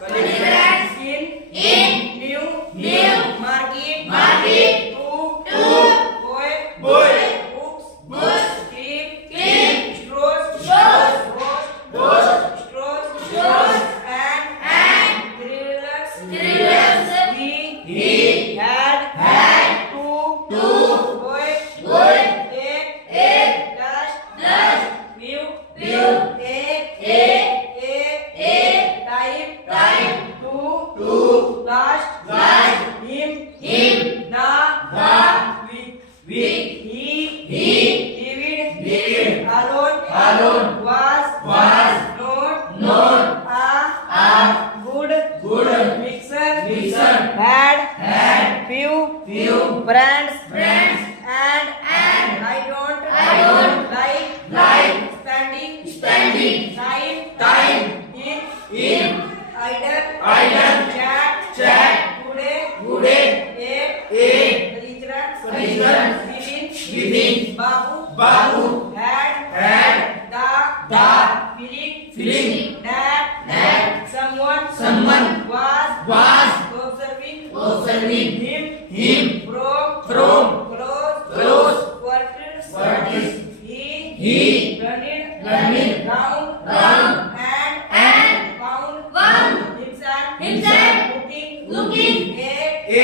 Caligrants. In. New. Market. To. Boy. Books. Cream. Straws. Straws. And. Grillers. He. Had. To. Boy. Egg. Dust. View. Time. To. Last. Him. The. Week. He. David. Alone. Was. Not. A. Good. Mixer. Had. Few. Friends. And. I don't like spending time in idle chat. Today a belligerent within Babu had the feeling that someone was observing him from close quarters. He turned round and found himself looking a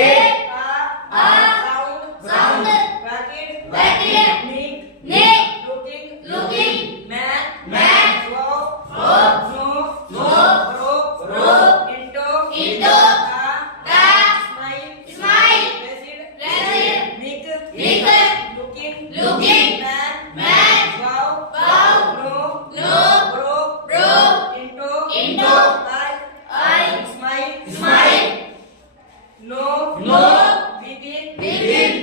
sound bracket looking man so into the smile looking man wow no bro into I smile no within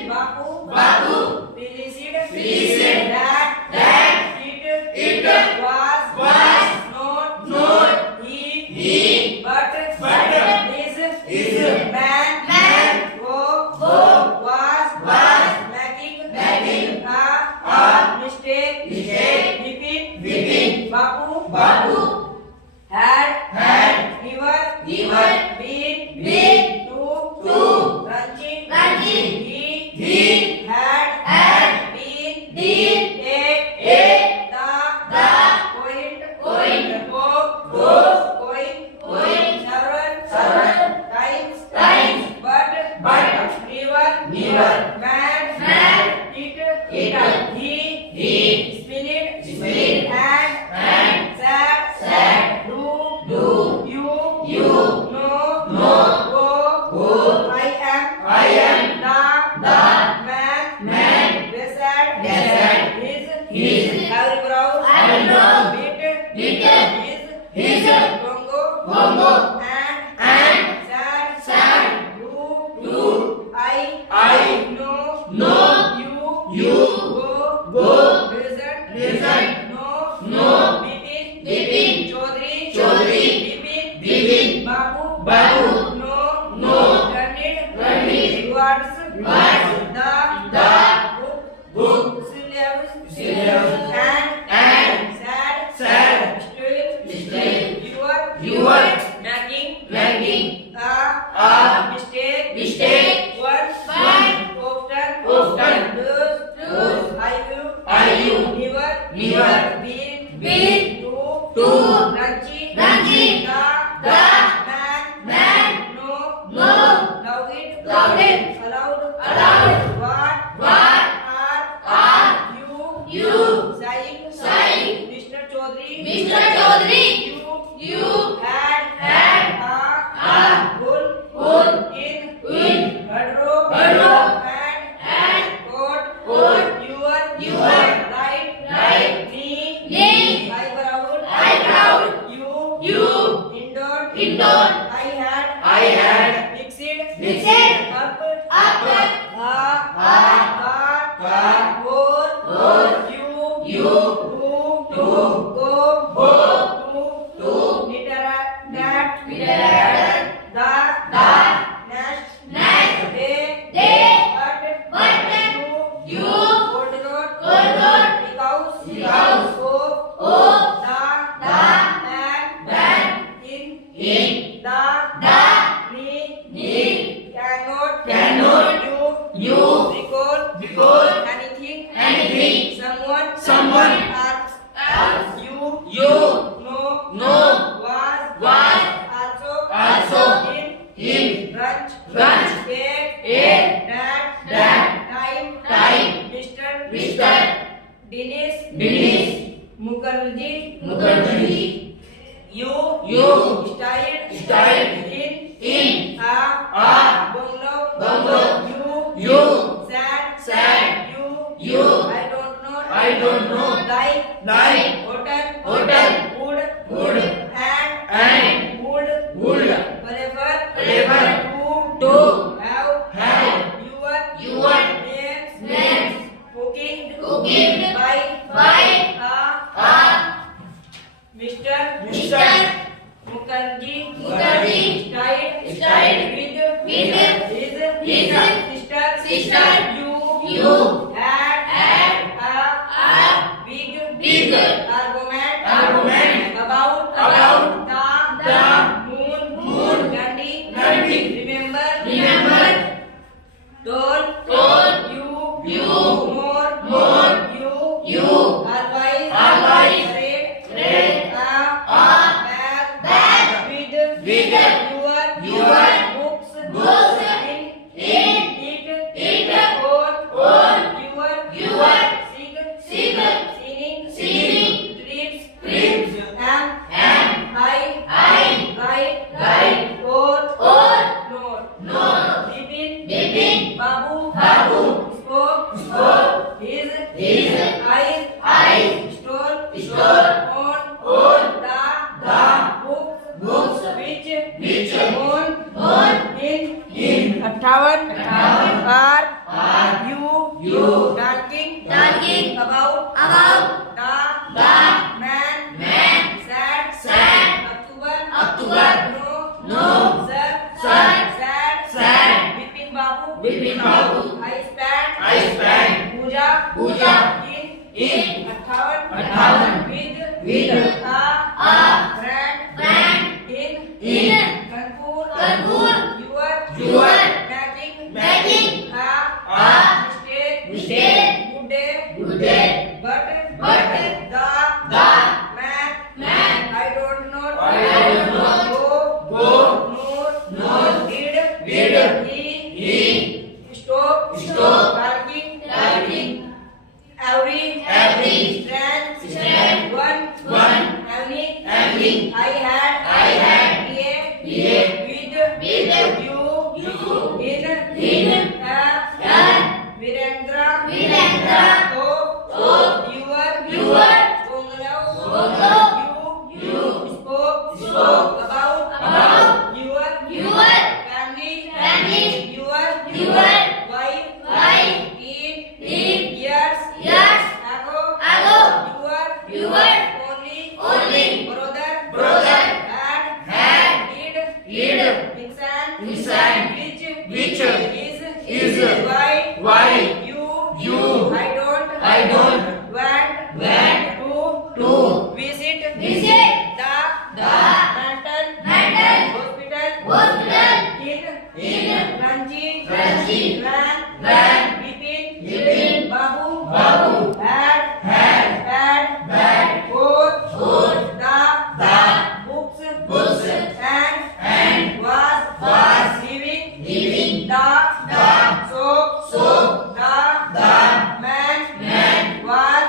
Babu felicitated that it was not he but his man was making a mistake. Repeat. Babu had never been to ranching. He had been the point several times, but never man it. He spilled and said, Do you know who I am? The man said, his eyebrow bit his bongo and said, Do I know you go visit no Bipin Chaudhary Bipin Babu no turn it towards the book syllabus and said still you are making a mistake one often lose I you never been to ranching the man no love it allowed what are you saying Mr. Chaudhary you had a hole in wardrobe and coat your right knee eyebrow you indoor I had mixed up for you to go to interact the next day but you could not because of the man in the me cannot you recall anything someone else you know was also in lunch that time Mr. Dinesh Mukherjee you stayed in a bungalow you said you I don't know like hotel would and would whatever to have your names cooking by Mr. Mukherjee stayed with his sister you had a big argument about the moon landing. Remember told you more you always read a bag with your books in it on your singing trips and I guide or not. Bipin Babu spoke his eyes store on the books which on in 58 are you talking about the man said October no sir said Bipin Babu I spent puja in 58 with a friend in Kanpur your making a mistake good day but the man I don't know no did he stop talking every strand one evening I had with you in Virendra so your bungalow you spoke about your family your wife in years ago your only brother had insan which is why you I don't want to visit the mental hospital in Ranchi when Bipin Babu had both the books and was leaving the so the man was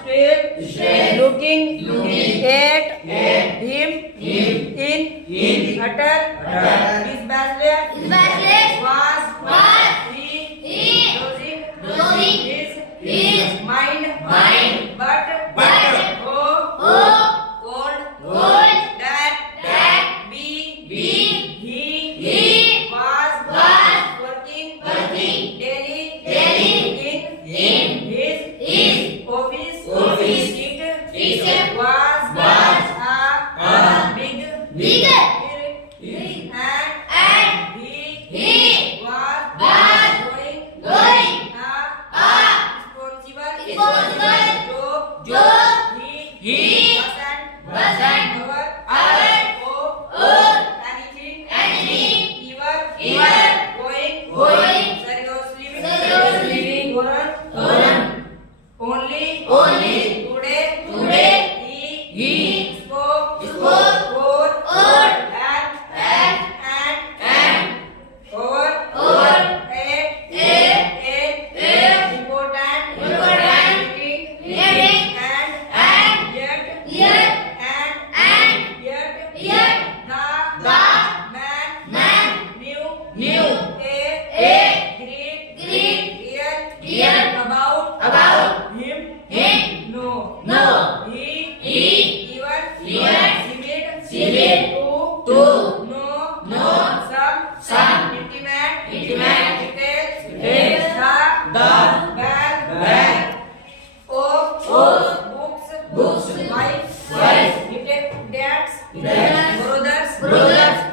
still looking at him in utter disbelief was he losing his mind but cold that he was working daily in his office it was a big and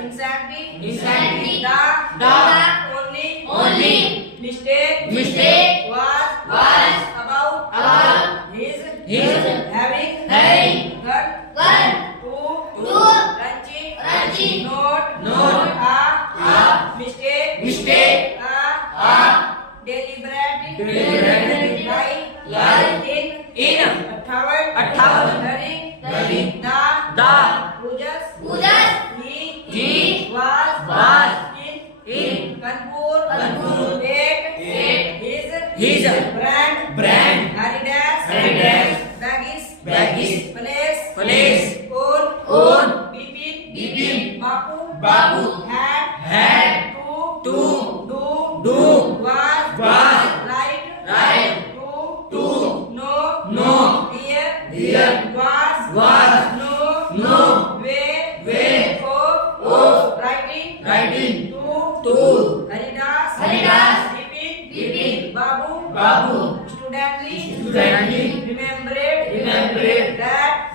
Insanity. The Only mistake was about his having gun to Ranchi. Not a mistake. A deliberate lie in 58 during the Pujas. He was in Kanpur. Ate his brand Adidas baggies place on Bipin Babu had to do was right to know there was no way of writing to Haridas Bipin Babu studently remembered that